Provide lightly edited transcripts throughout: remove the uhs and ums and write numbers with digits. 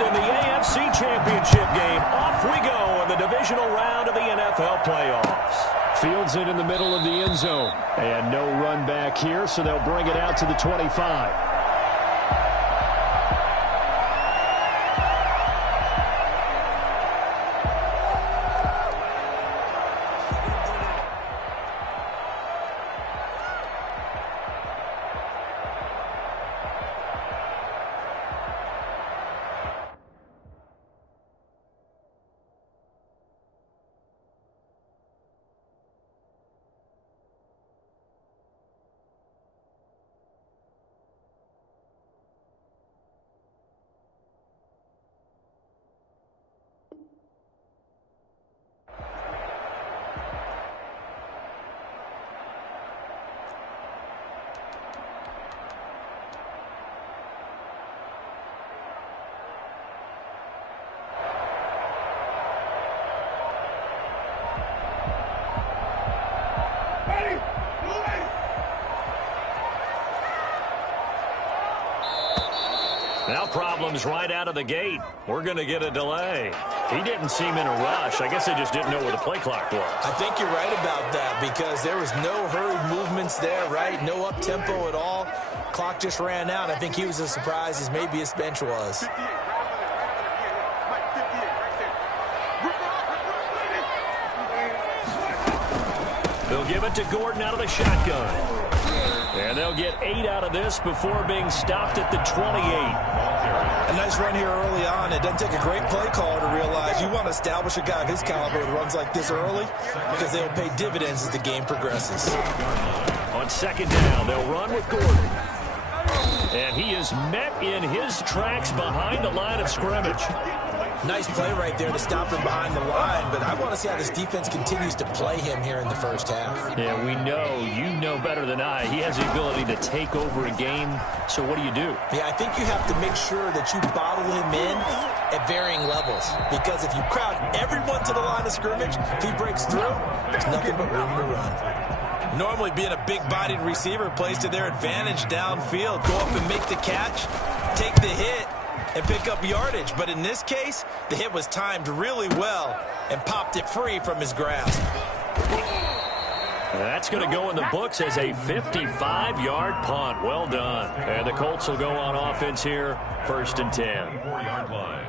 in the AFC Championship game. Off we go in the divisional round of the NFL playoffs. Fields it in the middle of the end zone. And no run back here, so they'll bring it out to the 25. Now problems right out of the gate. We're going to get a delay. He didn't seem in a rush. I guess they just didn't know where the play clock was. I think you're right about that because there was no hurried movements there, right? No up-tempo at all. Clock just ran out. I think he was as surprised as maybe his bench was. They'll give it to Gordon out of the shotgun. And they'll get 8 out of this before being stopped at the 28. A nice run here early on. It doesn't take a great play caller to realize you want to establish a guy of his caliber with runs like this early because they'll pay dividends as the game progresses. On second down, they'll run with Gordon. And he is met in his tracks behind the line of scrimmage. Nice play right there to stop him behind the line, but I want to see how this defense continues to play him here in the first half. Yeah, we know, you know better than I, he has the ability to take over a game, so what do you do? Yeah, I think you have to make sure that you bottle him in at varying levels, because if you crowd everyone to the line of scrimmage, if he breaks through, there's nothing but room to run. Normally being a big-bodied receiver plays to their advantage downfield. Go up and make the catch, take the hit, and pick up yardage. But in this case, the hit was timed really well and popped it free from his grasp. That's going to go in the books as a 55-yard punt. Well done. And the Colts will go on offense here, 1st and 10. 4-yard line.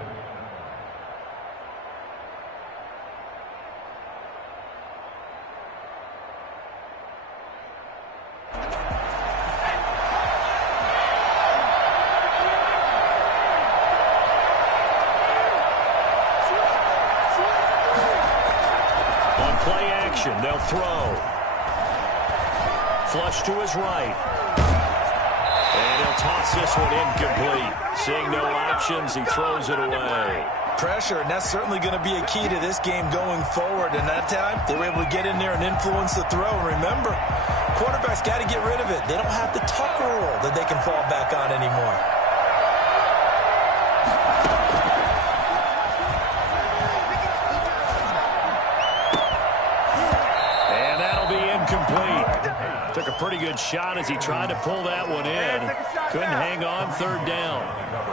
They'll throw. Flush to his right. And he'll toss this one incomplete. Seeing no options, he throws it away. Pressure, and that's certainly going to be a key to this game going forward. And that time, they were able to get in there and influence the throw. And remember, quarterbacks got to get rid of it. They don't have the Tucker rule that they can fall back on anymore. Took a pretty good shot as he tried to pull that one in. Couldn't hang on 3rd down.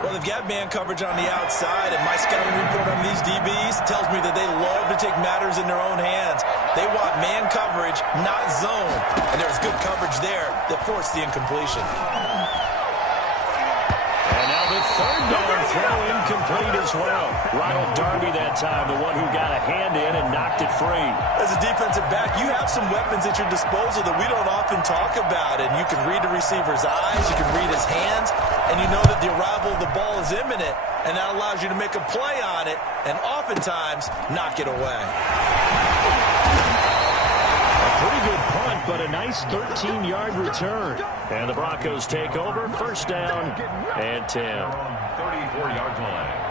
Well, they've got man coverage on the outside, and my scouting report on these DBs tells me that they love to take matters in their own hands. They want man coverage, not zone. And there was good coverage there that forced the incompletion. And now the 3rd down throw incomplete as well. Ronald Darby that time, the one who got a hand in and knocked it free. As a defensive back, you have some weapons at your disposal that we don't often talk about. And you can read the receiver's eyes, you can read his hands, and you know that the arrival of the ball is imminent. And that allows you to make a play on it and oftentimes knock it away. Pretty good punt, but a nice 13-yard return. And the Broncos take over, 1st down and 10. 34-yard line.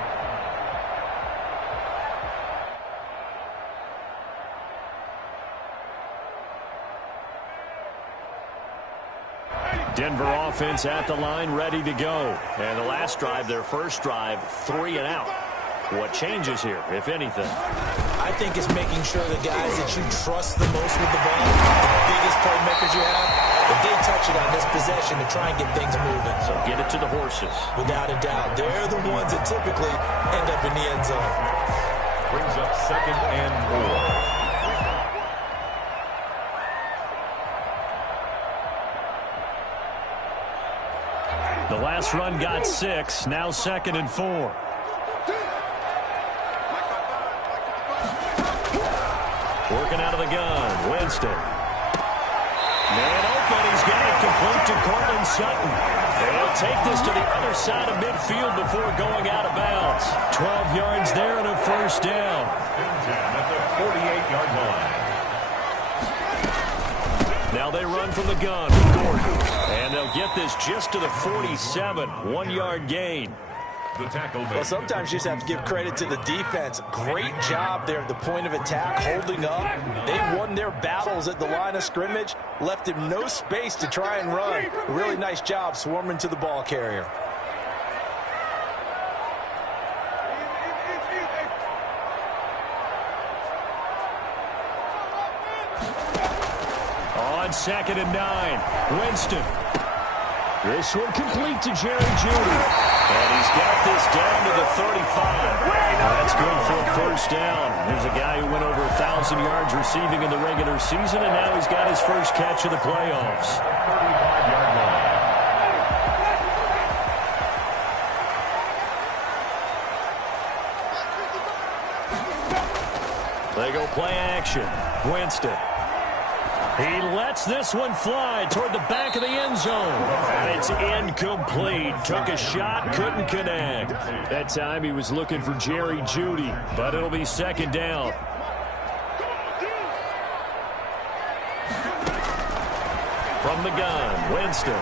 Denver offense at the line, ready to go. And the last drive, their first drive, 3 and out. What changes here, if anything? I think it's making sure the guys that you trust the most with the ball, the biggest playmakers you have, that they touch it on this possession to try and get things moving. So get it to the horses. Without a doubt. They're the ones that typically end up in the end zone. Brings up 2nd and 4. The last run got 6. Now 2nd and 4. Working out of the gun. Winston. Man open. He's got it complete to Courtland Sutton. And he'll take this to the other side of midfield before going out of bounds. 12 yards there and a first down. At the 48-yard line. Now they run from the gun with Gordon. And they'll get this just to the 47. 1-yard gain. The tackle. Well, sometimes you just have to give credit to the defense. Great job there at the point of attack, holding up. They won their battles at the line of scrimmage, left him no space to try and run. Really nice job swarming to the ball carrier. On 2nd and 9, Winston. This one complete to Jerry Jeudy. And he's got this down to the 35. That's good for a first down. There's a guy who went over 1,000 yards receiving in the regular season, and now he's got his first catch of the playoffs. 35-yard line. They go play action. Winston. He lets this one fly toward the back of the end zone. And it's incomplete. Took a shot, couldn't connect. That time he was looking for Jerry Jeudy, but it'll be 2nd down. From the gun, Winston.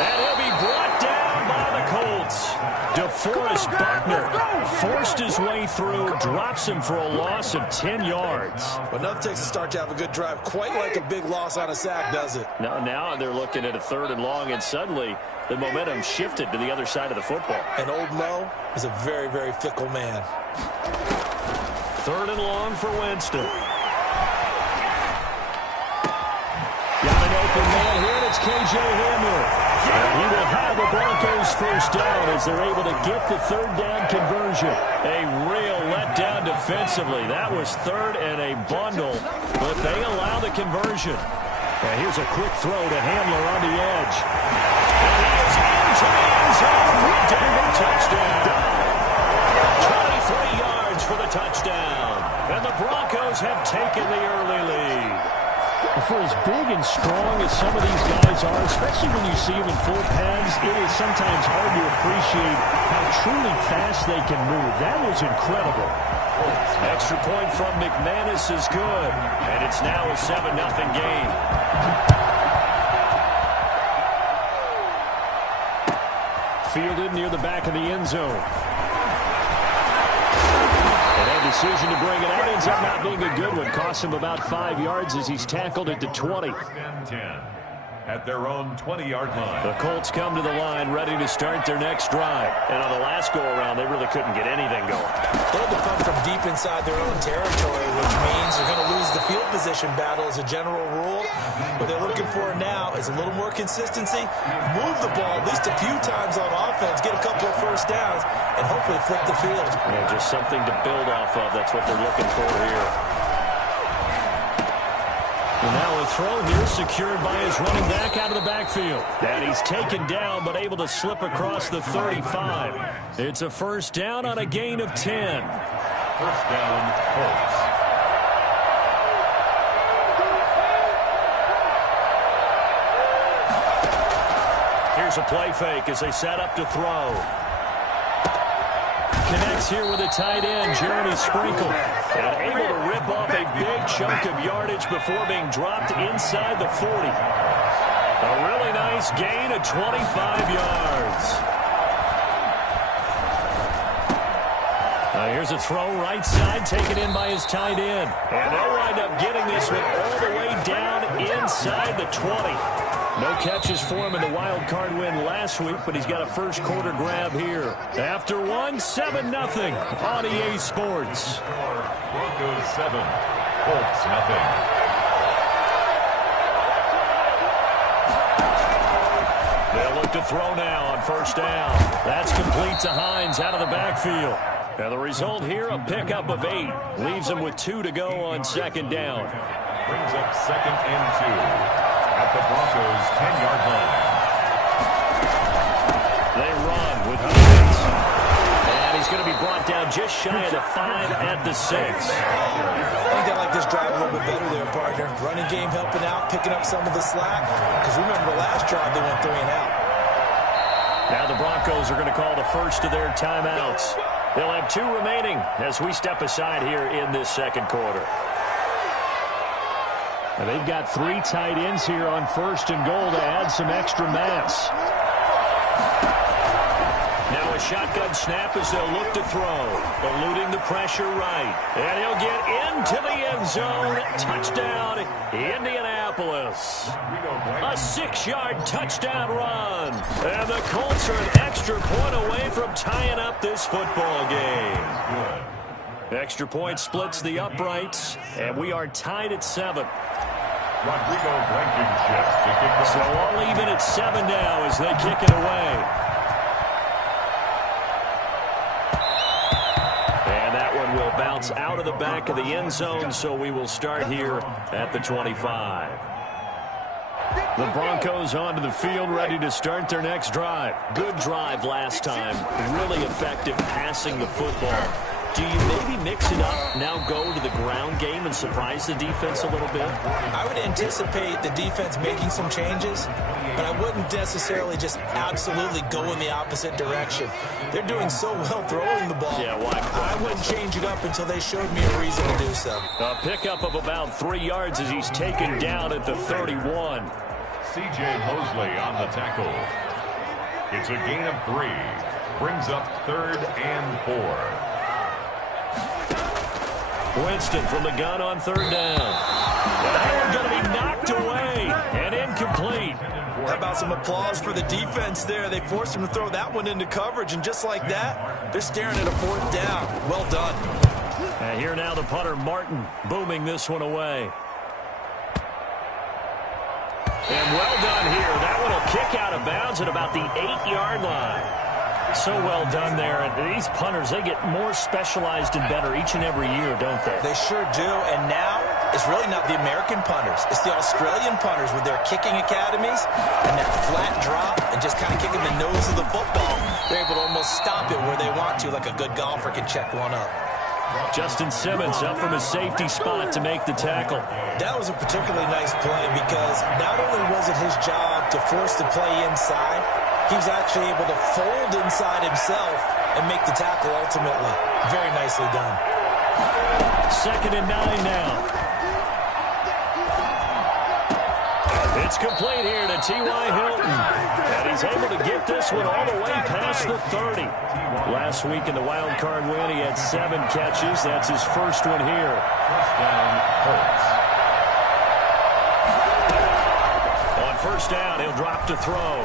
And he'll be brought down by the Colts. DeForest Buckner forced his way through, drops him for a loss of 10 yards. Well, nothing takes a start to have a good drive quite like a big loss on a sack, does it? Now they're looking at a 3rd and long, and suddenly the momentum shifted to the other side of the football. And Old Mo is a very, very fickle man. 3rd and long for Winston. Got an open man here, and it's K.J. Hamler. And he will have the Broncos first down as they're able to get the 3rd down conversion. A real letdown defensively. That was 3rd and a bundle, but they allow the conversion. And here's a quick throw to Hamler on the edge. And he is into the end zone for a Denver touchdown. 23 yards for the touchdown. And the Broncos have taken the early lead. For as big and strong as some of these guys are, especially when you see them in full pads, it is sometimes hard to appreciate how truly fast they can move. That was incredible. Extra point from McManus is good, and it's now a 7-0 game. Fielded near the back of the end zone. Decision to bring it out ends up not being a good one. Costs him about 5 yards as he's tackled at the 20. 10 at their own 20-yard line. The Colts come to the line ready to start their next drive. And on the last go-around, they really couldn't get anything going. They had to punt from deep inside their own territory, which means they're going to lose the field position battle as a general rule. What they're looking for now is a little more consistency, move the ball at least a few times on offense, get a couple of first downs, and hopefully flip the field. Yeah, just something to build off of. That's what they're looking for here. And now a throw here secured by his running back out of the backfield. And he's taken down but able to slip across the 35. It's a first down on a gain of 10. First down, Colts. Here's a play fake as they set up to throw. Connects here with a tight end, Jeremy Sprinkle. And able to rip off a big chunk of yardage before being dropped inside the 40. A really nice gain of 25 yards. Here's a throw right side taken in by his tight end. And they'll wind up getting this one all the way down inside the 20. No catches for him in the wild card win last week, but he's got a first quarter grab here. After one, 7-0 on EA Sports. Broncos 7, Colts 0. They'll look to throw now on first down. That's complete to Hines out of the backfield. And the result here, a pickup of 8. Leaves him with 2 to go on second down. Brings up 2nd and 2 at the Broncos' 10-yard line. They run with Hines. And he's going to be brought down just shy of the 5 at the 6. I think they like this drive a little bit better there, partner. Running game helping out, picking up some of the slack. Because remember the last drive, they went 3 and out. Now the Broncos are going to call the first of their timeouts. They'll have 2 remaining as we step aside here in this second quarter. And they've got 3 tight ends here on first and goal to add some extra mass. Now a shotgun snap as they'll look to throw. Eluding the pressure right. And he'll get into the end zone. Touchdown, Indianapolis. A 6-yard touchdown run. And the Colts are an extra point away from tying up this football game. Extra point splits the uprights, and we are tied at 7. Rodrigo Blankenship to kick the So all even at 7 now as they kick it away. And that one will bounce out of the back of the end zone, so we will start here at the 25. The Broncos onto the field, ready to start their next drive. Good drive last time. Really effective passing the football. Do you maybe mix it up, now go to the ground game and surprise the defense a little bit? I would anticipate the defense making some changes, but I wouldn't necessarily just absolutely go in the opposite direction. They're doing so well throwing the ball. Yeah, why? I wouldn't change it up until they showed me a reason to do so. A pickup of about 3 yards as he's taken down at the 31. C.J. Mosley on the tackle. It's a gain of 3. Brings up 3rd and 4. Winston from the gun on 3rd down. That one's going to be knocked away and incomplete. How about some applause for the defense there? They forced him to throw that one into coverage, and just like that, they're staring at a 4th down. Well done. And here now the punter, Martin, booming this one away. And well done here. That one will kick out of bounds at about the 8-yard line. So well done there. And these punters, they get more specialized and better each and every year, don't they? They sure do. And now it's really not the American punters. It's the Australian punters with their kicking academies and that flat drop and just kind of kicking the nose of the football. They're able to almost stop it where they want to, like a good golfer can check one up. Justin Simmons up from his safety spot to make the tackle. That was a particularly nice play because not only was it his job to force the play inside, he was actually able to fold inside himself and make the tackle ultimately. Very nicely done. 2nd and 9 now. It's complete here to T.Y. Hilton. And he's able to get this one all the way past the 30. Last week in the wild card win, he had 7 catches. That's his first one here. First down, Colts. On first down, he'll drop to throw.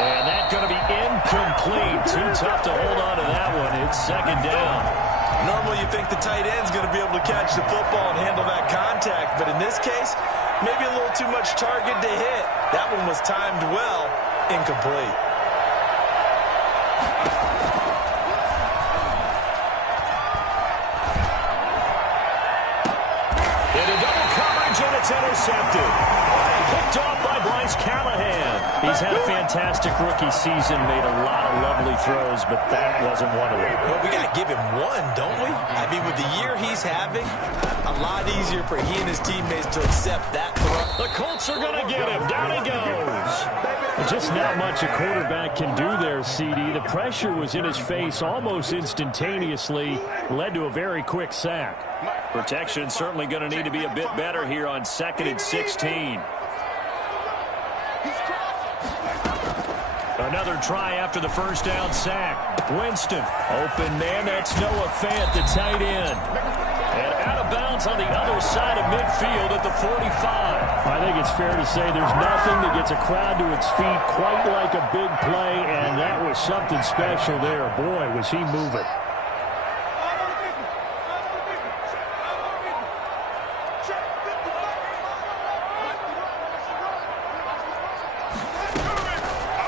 And that's going to be incomplete. Too tough to hold on to that one. It's 2nd down. Normally you think the tight end's going to be able to catch the football and handle that contact, but in this case, maybe a little too much target to hit. That one was timed well, incomplete. Into double coverage, and it's intercepted. Picked off by Bryce Callahan. He's had a fantastic rookie season, made a lot of lovely throws, but that wasn't one of them. Well, we got to give him one, don't we? I mean, with the year he's having, a lot easier for he and his teammates to accept that throw. The Colts are going to get him. Down he goes. Just not much a quarterback can do there, CD. The pressure was in his face almost instantaneously, led to a very quick sack. Protection certainly going to need to be a bit better here on 2nd and 16. Another try after the first down sack. Winston, open man, that's Noah Fant, the tight end. And out of bounds on the other side of midfield at the 45. I think it's fair to say there's nothing that gets a crowd to its feet quite like a big play, and that was something special there. Boy, was he moving.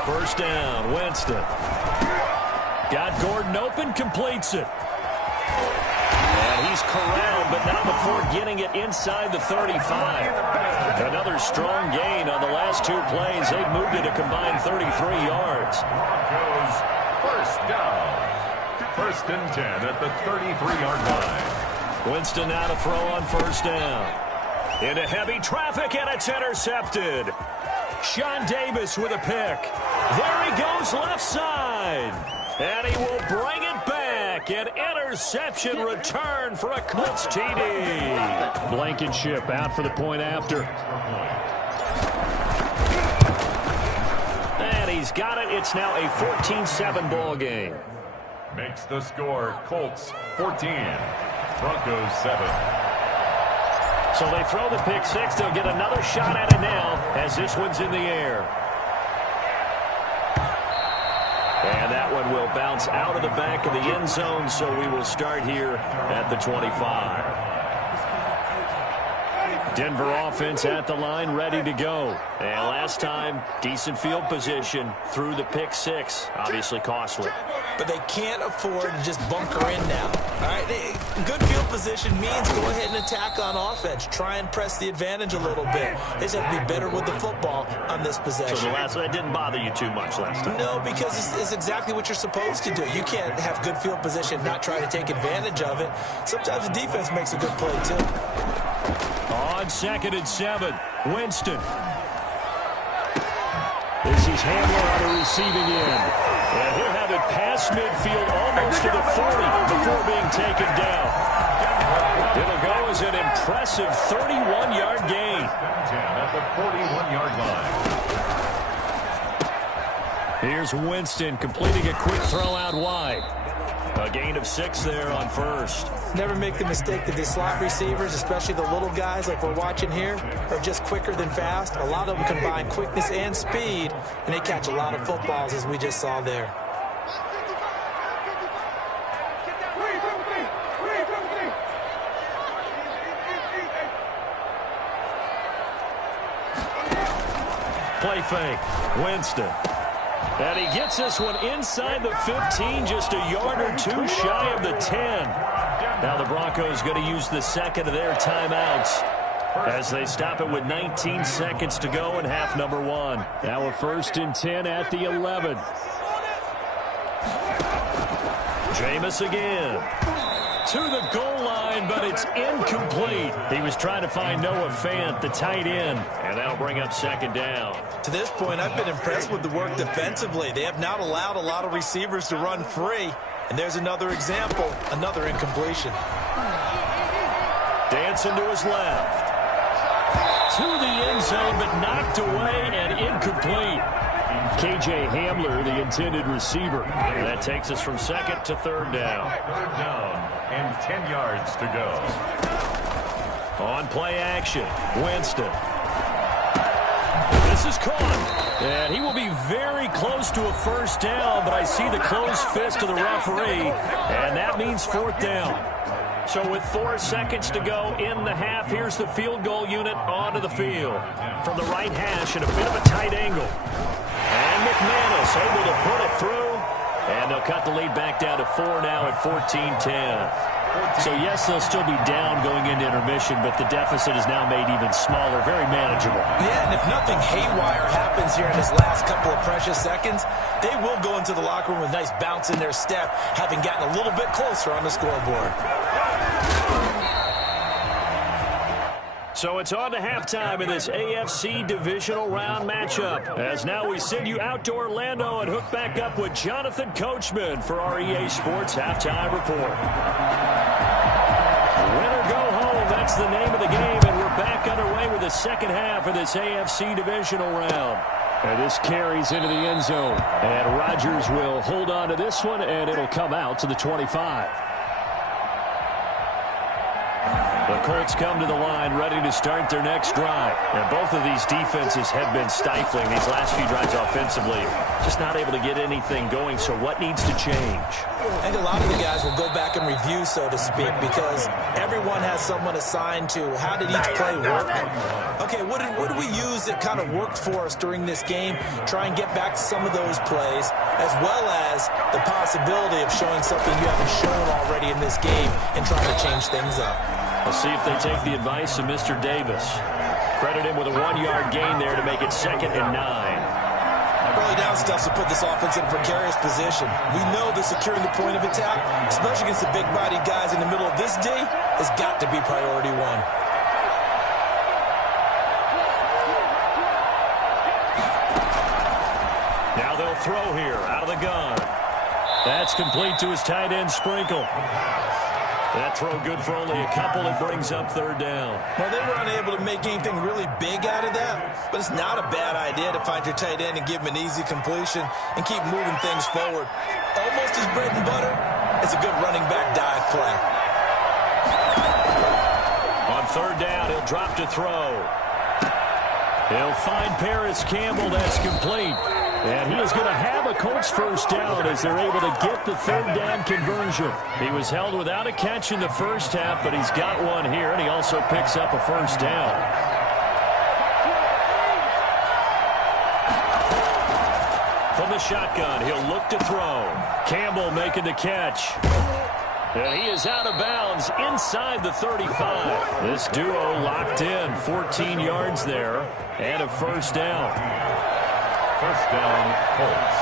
First down, Winston. Got Gordon open, completes it. And he's corralled, but not before getting it inside the 35. Another strong gain on the last two plays. They've moved it a combined 33 yards. Broncos first down. First and 10 at the 33-yard line. Winston now to throw on first down. Into heavy traffic, and it's intercepted. Sean Davis with a pick. There he goes left side. And he will bring it back. An interception return for a Colts TD. Blankenship out for the point after. And he's got it. It's now a 14-7 ball game. Makes the score Colts 14, Broncos 7. So they throw the pick six. They'll get another shot at it now as this one's in the air. And that one will bounce out of the back of the end zone, so we will start here at the 25. Denver offense at the line, ready to go. And last time, decent field position through the pick six. Obviously costly. But they can't afford to just bunker in now. All right, good field position means go ahead and attack on offense. Try and press the advantage a little bit. They just have to be better with the football on this possession. So that didn't bother you too much last time? No, because it's exactly what you're supposed to do. You can't have good field position, not try to take advantage of it. Sometimes the defense makes a good play, too. On 2nd and 7, Winston. This is Hamler on the receiving end. And he'll have it past midfield almost to the 40 before being taken down. It'll go as an impressive 31-yard gain. At the 41-yard line. Here's Winston completing a quick throw out wide. A gain of 6 there on first. Never make the mistake that the slot receivers, especially the little guys like we're watching here, are just quicker than fast. A lot of them combine quickness and speed, and they catch a lot of footballs, as we just saw there. Play fake. Winston. And he gets this one inside the 15, just a yard or two shy of the 10. Now the Broncos going to use the second of their timeouts as they stop it with 19 seconds to go in half number 1. Now a 1st and 10 at the 11. Jameis again. To the goal line, but it's incomplete. He was trying to find Noah Fant, the tight end, and that'll bring up 2nd down. To this point, I've been impressed with the work defensively. They have not allowed a lot of receivers to run free. And there's another example, another incompletion. Dancing to his left. To the end zone, but knocked away and incomplete. KJ Hamler, the intended receiver. And that takes us from 2nd to 3rd down. 3rd down and 10 yards to go. On play action, Winston. This is caught. And he will be very close to a 1st down, but I see the closed fist of the referee, and that means 4th down. So with 4 seconds to go in the half, here's the field goal unit onto the field. From the right hash at a bit of a tight angle. And McManus able to put it through. And they'll cut the lead back down to 4 now at 14-10. So, yes, they'll still be down going into intermission, but the deficit is now made even smaller, very manageable. Yeah, and if nothing haywire happens here in this last couple of precious seconds, they will go into the locker room with a nice bounce in their step, having gotten a little bit closer on the scoreboard. So it's on to halftime in this AFC divisional round matchup. As now we send you out to Orlando and hook back up with Jonathan Coachman for our EA Sports Halftime Report. Win or go home, that's the name of the game, and we're back underway with the second half of this AFC divisional round. And this carries into the end zone. And Rodgers will hold on to this one, and it'll come out to the 25. The Colts come to the line ready to start their next drive. And both of these defenses have been stifling these last few drives offensively. Just not able to get anything going, so what needs to change? I think a lot of the guys will go back and review, so to speak, because everyone has someone assigned to how did each play work. Okay, what did we use that kind of worked for us during this game? Try and get back to some of those plays, as well as the possibility of showing something you haven't shown already in this game and trying to change things up. We'll see if they take the advice of Mr. Davis. Credit him with a 1-yard gain there to make it 2nd and 9. Early down stuff to put this offense in a precarious position. We know that securing the point of attack, especially against the big-bodied guys in the middle of this D, has got to be priority one. Now they'll throw here out of the gun. That's complete to his tight end, Sprinkle. That throw good for only a couple. It brings up 3rd down. Well, they were unable to make anything really big out of that, but it's not a bad idea to find your tight end and give him an easy completion and keep moving things forward. Almost his bread and butter. It's a good running back dive play. On 3rd down, he'll drop to throw. He'll find Paris Campbell. That's complete. And he is going to have a Colts 1st down as they're able to get the 3rd down conversion. He was held without a catch in the first half, but he's got one here, and he also picks up a 1st down. From the shotgun, he'll look to throw. Campbell making the catch. And he is out of bounds inside the 35. This duo locked in, 14 yards there, and a 1st down. 1st down, Colts.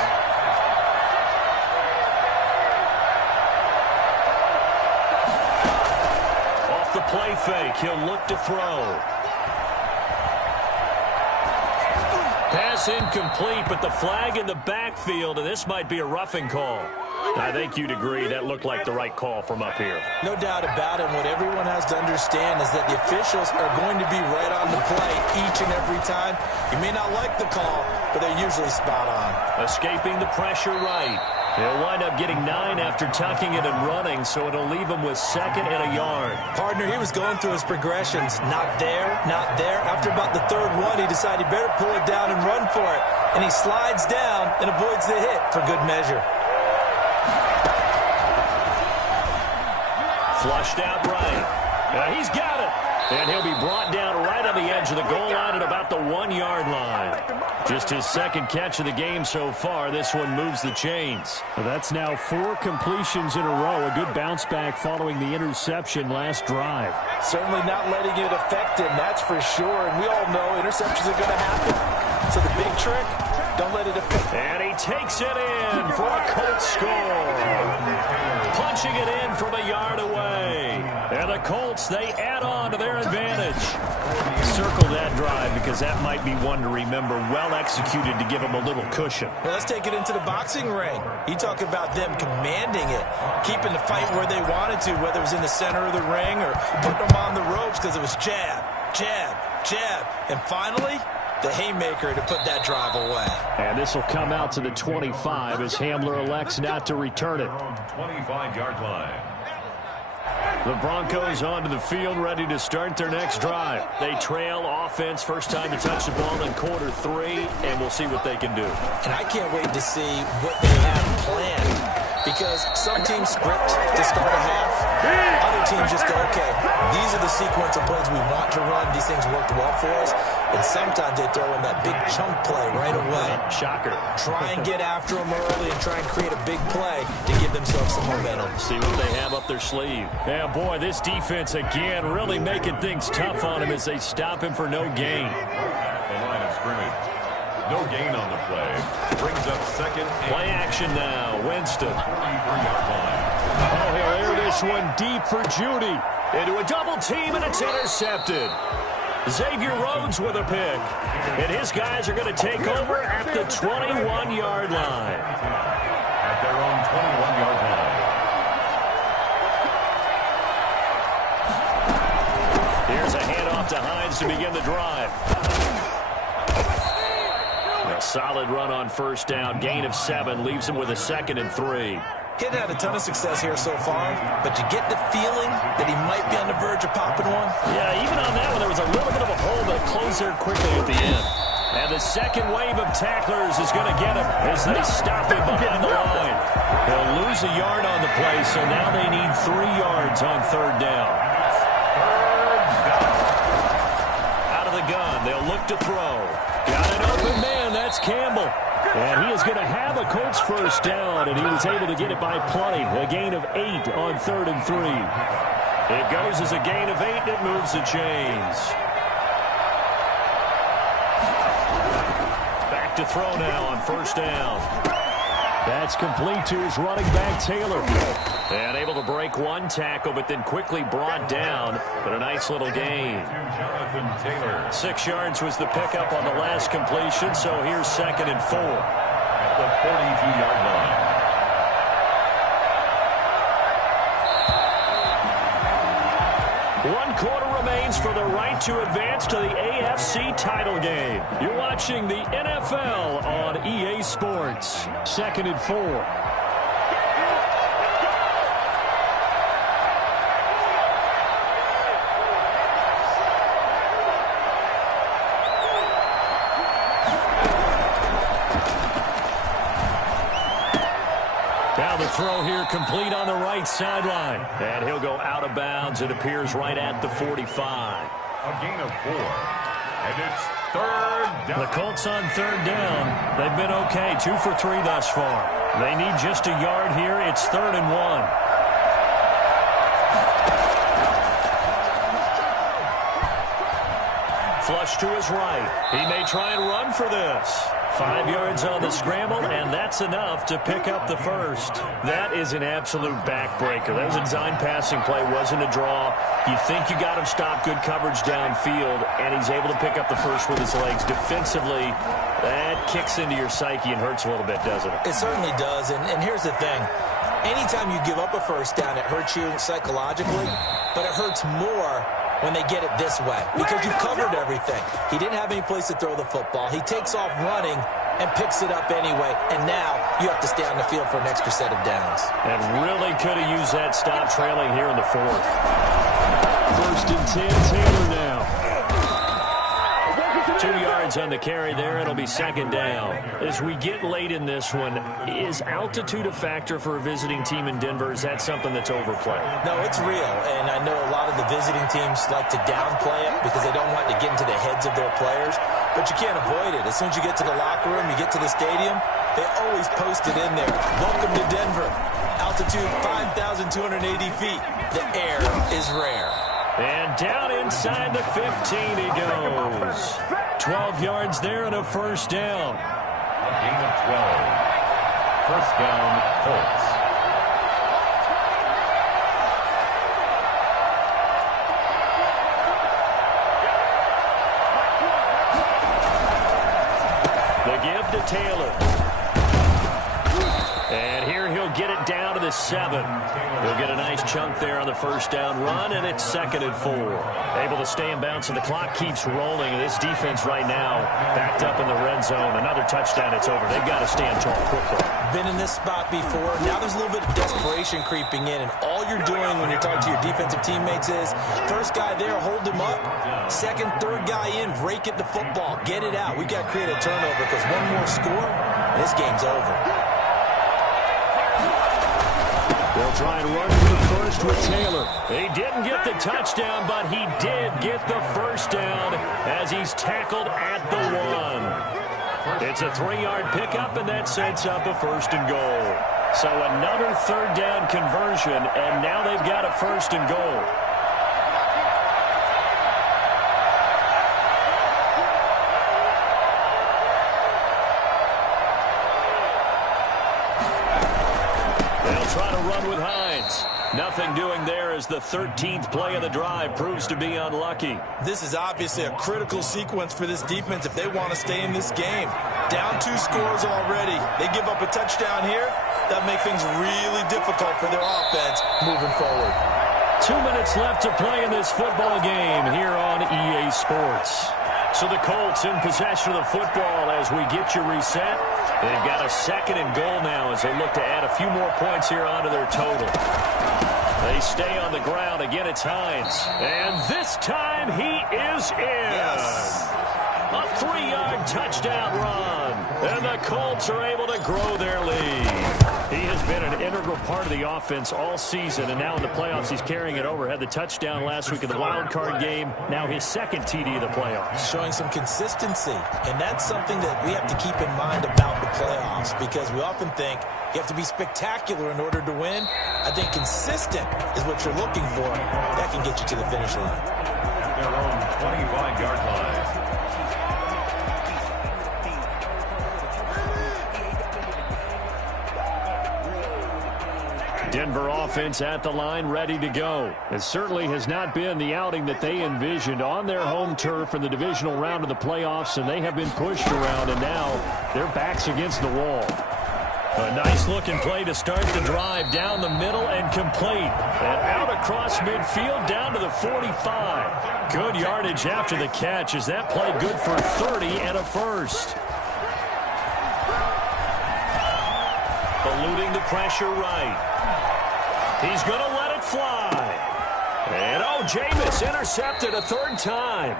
Off the play fake, he'll look to throw. Pass incomplete, but the flag in the backfield, and this might be a roughing call. I think you'd agree that looked like the right call from up here. No doubt about it. What everyone has to understand is that the officials are going to be right on the play each and every time. You may not like the call, but they're usually spot on. Escaping the pressure right. He'll wind up getting 9 after tucking it and running, so it'll leave him with 2nd and a yard. Partner, he was going through his progressions. Not there, not there. After about the 3rd one, he decided he better pull it down and run for it. And he slides down and avoids the hit for good measure. Flushed out right. He's got it. And he'll be brought down right on the edge of the goal line at about the 1-yard line. Just his 2nd catch of the game so far. This one moves the chains. Well, that's now 4 completions in a row. A good bounce back following the interception last drive. Certainly not letting it affect him, that's for sure. And we all know interceptions are going to happen. So the big trick, don't let it affect him. And he takes it in for a Colts score. Punching it in from a yard away. And the Colts, they add on to their advantage. Circle that drive because that might be one to remember. Well executed to give them a little cushion. Well, let's take it into the boxing ring. You talk about them commanding it, keeping the fight where they wanted to, whether it was in the center of the ring or putting them on the ropes because it was jab, jab, jab. And finally, the haymaker to put that drive away. And this will come out to the 25 as Hamler elects not to return it. 25-yard line. The Broncos onto the field, ready to start their next drive. They trail offense, first time to touch the ball in quarter 3, and we'll see what they can do. And I can't wait to see what they have planned. Because some teams script to start a half. Other teams just go, okay, these are the sequence of plays we want to run. These things worked well for us. And sometimes they throw in that big chunk play right away. Shocker. Try and get after them early and try and create a big play to give themselves some momentum. See what they have up their sleeve. Yeah, boy, this defense again really making things tough on him as they stop him for no gain. At the line of scrimmage. No gain on the play. Brings up 2nd and play action now. Winston. 43-yard line. Oh, he'll air this one deep for Judy. Into a double team, and it's intercepted. Xavier Rhodes with a pick. And his guys are going to take over at the 21-yard line. At their own 21-yard line. Here's a handoff to Hines to begin the drive. A solid run on first down. Gain of 7 leaves him with a 2nd and 3. He hasn't had a ton of success here so far, but you get the feeling that he might be on the verge of popping one. Yeah, even on that one, there was a little bit of a hole, but it closed there quickly at the end. And the second wave of tacklers is going to get him as they stop him behind the line. They'll lose a yard on the play, so now they need 3 yards on third down. Out of the gun, they'll look to throw. Got an open man, that's Campbell. And he is going to have a Colts first down, and he was able to get it by plenty. A gain of 8 on 3rd and 3. It goes as a gain of 8, and it moves the chains. Back to throw now on first down. That's complete to his running back, Taylor. And able to break one tackle, but then quickly brought down. But a nice little gain. 6 yards was the pickup on the last completion, so here's 2nd and 4. At the 42-yard line. One quarter remains for the right to advance to the AFC title game. You're watching the NFL on EA Sports. 2nd and 4. Now the throw here complete on the right sideline. And he'll go out of bounds. It appears right at the 45. A gain of 4. And it's 3rd down. The Colts on 3rd down. They've been okay. 2 for 3 thus far. They need just a yard here. It's 3rd and 1. Flush to his right. He may try and run for this. 5 yards on the scramble, and that's enough to pick up the first. That is an absolute backbreaker. That was a design passing play, wasn't a draw. You think you got him stopped, good coverage downfield, and he's able to pick up the first with his legs. Defensively, that kicks into your psyche and hurts a little bit, doesn't it? It certainly does, and here's the thing. Anytime you give up a first down, it hurts you psychologically, but it hurts more when they get it this way, because you've covered everything. He didn't have any place to throw the football. He takes off running and picks it up anyway, and now you have to stay on the field for an extra set of downs. And really could have used that stop trailing here in the 4th. 1st and 10, Taylor now. 2 yards on the carry there. It'll be 2nd down. As we get late in this one, is altitude a factor for a visiting team in Denver? Is that something that's overplayed? No, it's real, and I know a lot of the visiting teams like to downplay it because they don't want to get into the heads of their players, but you can't avoid it. As soon as you get to the locker room, you get to the stadium, they always post it in there. Welcome to Denver. Altitude 5,280 feet. The air is rare. And down inside the 15 he goes. 12 yards there and a first down. A gain of 12. First down, Colts. The give to Taylor. And here he'll get it down to the 7. He'll get a nice chunk there on the first down run, and it's 2nd and 4. Able to stay in bounds, and the clock keeps rolling. And this defense right now backed up in the red zone. Another touchdown, it's over. They've got to stand tall quickly. Been in this spot before. Now there's a little bit of desperation creeping in, and all you're doing when you're talking to your defensive teammates is first guy there, hold him up. Second, third guy in, break it the football. Get it out. We've got to create a turnover because one more score, and this game's over. They'll try and run for the first with Taylor. He didn't get the touchdown, but he did get the first down as he's tackled at the 1. It's a 3-yard pickup, and that sets up a 1st and goal. So another 3rd down conversion, and now they've got a 1st and goal. Try to run with Hines. Nothing doing there as the 13th play of the drive proves to be unlucky. This is obviously a critical sequence for this defense if they want to stay in this game. Down 2 scores already. They give up a touchdown here. That makes things really difficult for their offense moving forward. 2 minutes left to play in this football game here on EA Sports. So the Colts in possession of the football as we get you reset. They've got a 2nd and goal now as they look to add a few more points here onto their total. They stay on the ground. Again, it's Hines. And this time he is in. Yes. A 3-yard touchdown run. And the Colts are able to grow their lead. He has been an integral part of the offense all season, and now in the playoffs he's carrying it over. Had the touchdown last week in the wild card game. Now his 2nd TD of the playoffs. Showing some consistency, and that's something that we have to keep in mind about the playoffs, because we often think you have to be spectacular in order to win. I think consistent is what you're looking for. That can get you to the finish line. At their own 25-yard line. Denver offense at the line, ready to go. It certainly has not been the outing that they envisioned on their home turf in the divisional round of the playoffs, and they have been pushed around, and now their backs against the wall. A nice-looking play to start the drive down the middle and complete. And out across midfield down to the 45. Good yardage after the catch as that play good for 30 and a first. Eluding the pressure right. He's going to let it fly. And, Jameis intercepted a 3rd time.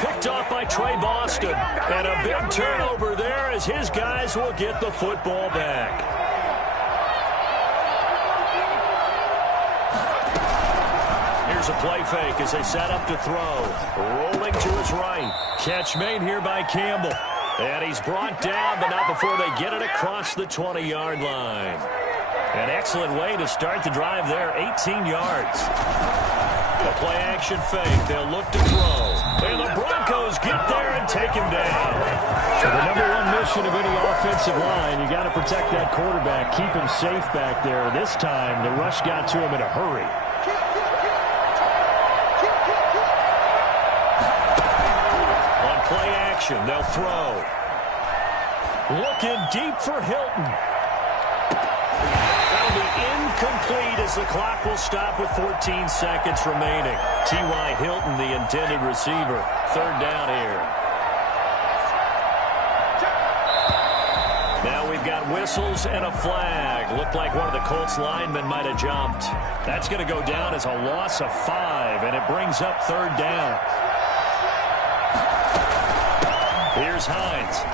Picked off by Trey Boston. And a big turnover there as his guys will get the football back. Here's a play fake as they set up to throw. Rolling to his right. Catch made here by Campbell. And he's brought down, but not before they get it across the 20-yard line. An excellent way to start the drive there, 18 yards. A play-action fake. They'll look to throw. And the Broncos get there and take him down. So the number one mission of any offensive line, you got to protect that quarterback, keep him safe back there. This time, the rush got to him in a hurry. On play action, they'll throw. Looking deep for Hilton. That'll be incomplete as the clock will stop with 14 seconds remaining. T.Y. Hilton, the intended receiver. 3rd down here. Now we've got whistles and a flag. Looked like one of the Colts linemen might have jumped. That's going to go down as a loss of 5, and it brings up 3rd down. Here's Hines.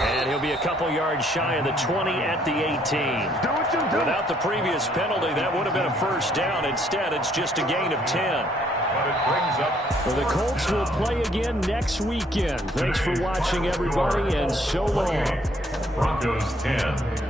And he'll be a couple yards shy of the 20 at the 18. Without the previous penalty, that would have been a 1st down. Instead, it's just a gain of 10. But it brings up. Well, the Colts will play again next weekend. Thanks for watching, everybody, and so long. Broncos 10,